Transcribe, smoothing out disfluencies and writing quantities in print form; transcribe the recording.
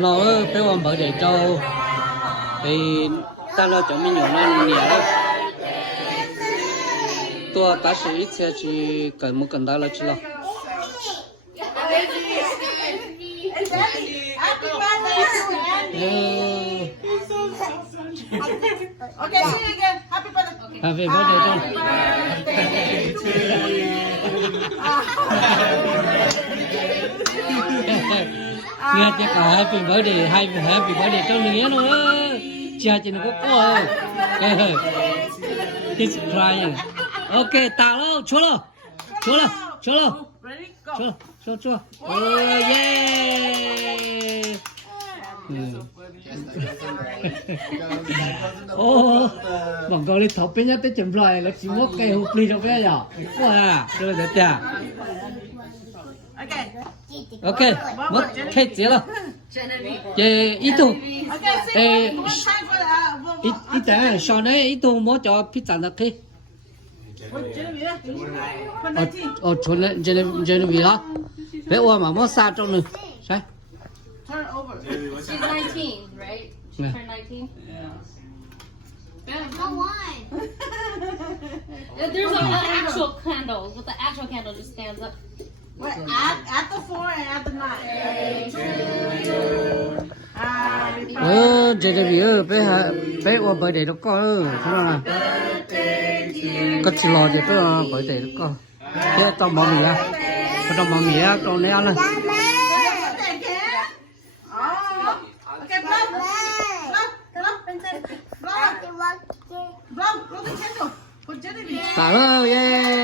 nó phải làm bởi để cho thì ta lo cho mình nhiều nó nhiều lắm tôi ta sẽ ít xe chỉ cần một cần ta là chỉ lo Okay, see you again. Happy birthday. Happy birthday John nghe tiếng cả happy birthday trong nghe nó cha chỉ nó có he's crying okay ta lo chúa lo Ready? Go. chúa oh yeah ô bọn con đi thọc bên nhá tới chấm lại là chỉ một cây hộp ly trong cái nhỏ quá rồi được chưa Okay. ok mất hết gì rồi về ít tu Okay, see you. One time for ít tại sau này ít tu mua cho pizza được khi ở chỗ này trên vì đó bé ôm mà mua xa trong này sao Turn over. She's 19, right? She Yeah. turned 19? Come on. There's an actual candle. With the actual candle just stands up. Wait, at the 4 and at the 9. trên vì bé ôm bởi để nó có không có chỉ lo thì bé bởi để nó có thế trong món mì á trong món mì á trong này ăn Okay, blow. Blow the candle. For Genevieve. tạ ơi yeah